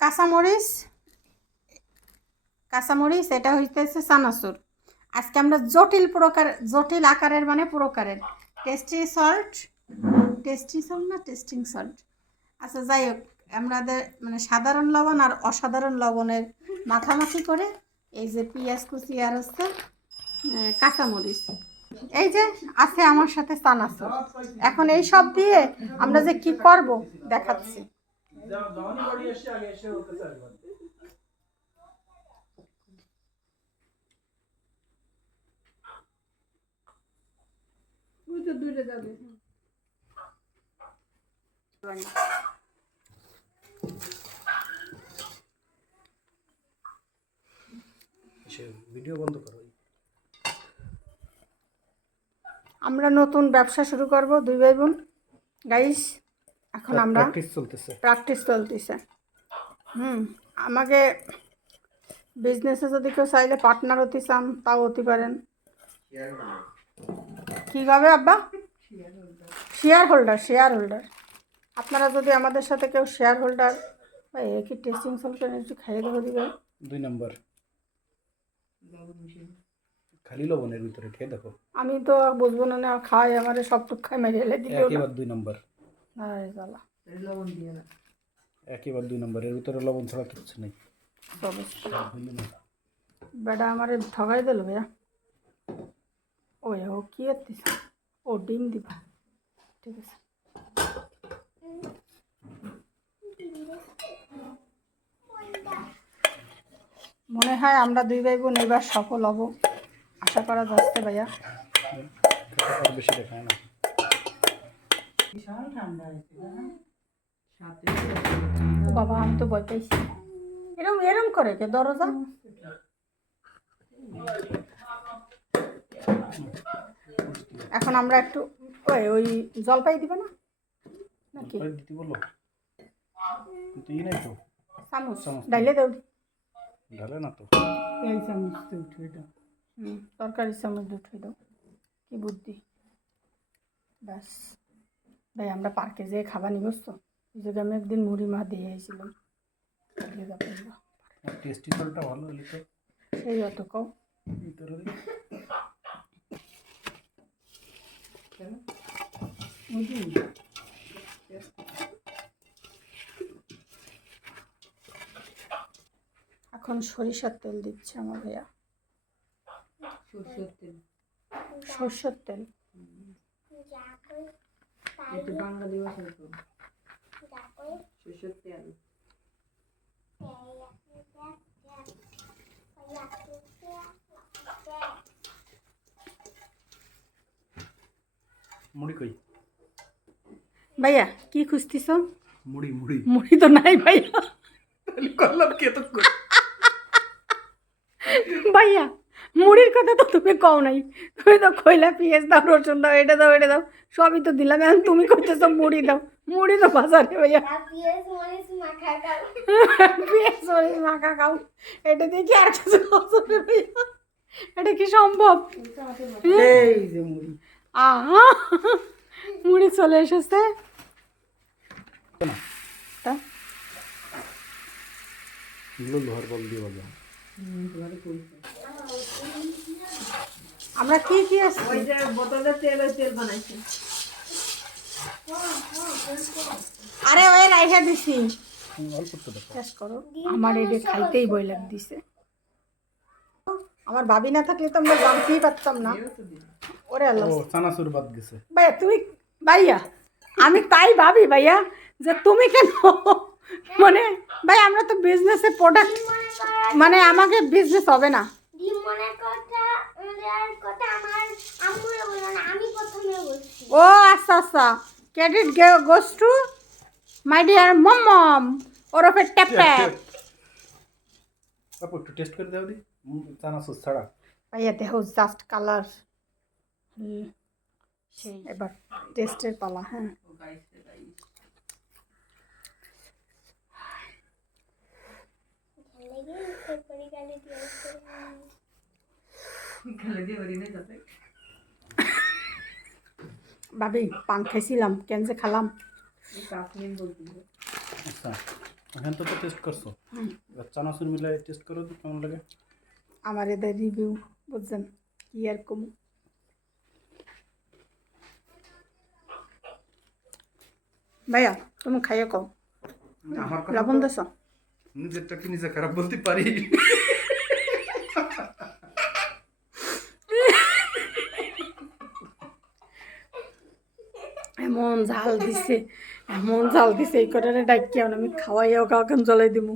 কাঁচামরিচ কাঁচামরিচ, এটা হইতেছে চানাচুর। আজকে আমরা জটিল প্রকার, জটিল আকারের মানে প্রকারের। টেস্টি সল্ট টেস্টি সল্ট না টেস্টিং সল্ট আচ্ছা যাই হোক, আমাদের মানে সাধারণ লবণ আর অসাধারণ লবণের মাখামাখি করে এই যে পেঁয়াজ কুচি আর হচ্ছে কাঁচামরিচ। এই যে আছে আমার সাথে চানাচুর। এখন এই সব দিয়ে আমরা যে কি করব দেখাচ্ছি। যখনই বাড়ি এসে আগে এসে ওকে চাইবেন সে ভিডিও বন্ধ করো। আমরা নতুন ব্যবসা শুরু করব দুই ভাই বোন। গাইস এখন আমরা প্র্যাকটিস চলতেছে। প্র্যাকটিস চলতেছে। হুম আমাকে বিজনেসে যদি কেউ চাইলে পার্টনার হতে চান তাও হতে পারেন। কীভাবে আব্বা? শেয়ার হোল্ডার শেয়ার হোল্ডার আপনারা যদি আমাদের সাথে কেউ শেয়ার হোল্ডার বা একই টেস্টিং সলফেন একটু খাইয়ে দেবো দিবে দুই নম্বর। খালি লবণের ভিতরে খেয়ে দেখো। আমি তো আর বুঝব না না খাই আমার সবটুক খাই মেরে এলে দিল দুই নম্বর। জ্বালা একেবার দুই নম্বর এর ভিতরে লবণ ছাড়া কিচ্ছু নেই। বেটা আমারে ঠগাই দিল ভাইয়া ওই ও কি এতিস ও ডিম দিবা। ঠিক আছে। মনে হয় আমরা দুই ভাই বোন এবার সফল হব। আশা করা যাচ্ছে ভাইয়া। বেশি দেখায় না। ও বাবা আমি তো ভয় পাইছি। এরম এরম করে কে দরজা? এখন আমরা একটু ওই ওই জলপাই দিবে না? নাকি? দিতে বলল কিন্তু ই নাই তো। চামচ। ডাইলে দেও ঢালে না তো। এই চামচ তো উঠে দাও। হুম তরকারি চামচ উঠে দাও। কি বুদ্ধি। ব্যাস। ভাই আমরা পার্কে যেয়ে খাবার নিয়ে তো এই জায়গায় আমি একদিন মুড়ি মা দিয়ে এসেছিলাম। টেস্টি ভালো হলে তো। সেই অত দিই। এখন সরিষার তেল দিচ্ছে আমার ভাইয়া। সরষের তেল। সর্ষের তেল। একটু বাঙালি ভাষা তো সরষের তেল। মুড়ি কই? ভাইয়া কি খুঁজতিস মুড়ি মুড়ি। মুড়ি তো নাই ভাইয়া। করলাম কে তো ভাইয়া মুড়ির কথা তো তুমি কও নাই। তুমি তো কইলা পেঁয়াজ দাও রসুন দাও এটা দাও এটা দাও সবই তো দিলাম। এখন তুমি কইতেছো মুড়ি দাও। মুড়ি তো বাজারে ভাইয়া। পেঁয়াজ মরিচ মাখা খাও। এটা দিয়ে কি আর কিছু ভাইয়া? এটা কি সম্ভব? এই যে মুড়ি। আহা মুড়ি চলে এসেছে। তা আমরা কি কি আছে? ওই যে বোতলের তেল ওই তেল বানাইছে। আরে ওই রাইখা দিছি। শেষ করো। আমার এটা খাইতেই বই লাগ দিছে আমার ভাবি না থাকলে তো আমরা জানতেই পারতাম না। ওরে আল্লাহ। চানাচুর বাদ গেছে। ভাইয়া তুমি ভাইয়া আমি তাই ভাবি ভাইয়া যে তুমি কেন? মানে ভাই আমরা তো বিজনেসে প্রোডাক্ট মানে আমাকে বিজনেস হবে না। ডিমনের কথা আমাদের কথা আমার আম্মুরে বলল না আমি প্রথমে বলছি। ও আচ্ছা আচ্ছা। Credit goes to my dear mom ওরফে ট্যাপ ট্যাপ আপু একটু টেস্ট করে দাও দি। চানাচুর ছাড়া। ভাইয়া দেহ জাস্ট কালার সেই। এবার টেস্টের পালা হ্যাঁ লেগে তারপরে গালি দিয়েছে খালে দিয়ে ওরি না যাতে ভাবি পান খাইছিলাম কেন যে খালাম আচ্ছা এখন তো টেস্ট করছ। চানাচুর মিলাই টেস্ট করো তো কেমন লাগে? আমার এদের রিভিউ বুঝছেন? কি আর কম? ভাইয়া তুমি খাইয়ে কম লবণ দেশ নিজেরটা কি নিজে খারাপ বলতে পারি। এমন ঝাল দিছে, এমন ঝাল দিছে, এই কটারে ডাকিয়া আমি খাওয়াইয়াও কাউকে জ্বলাই দিব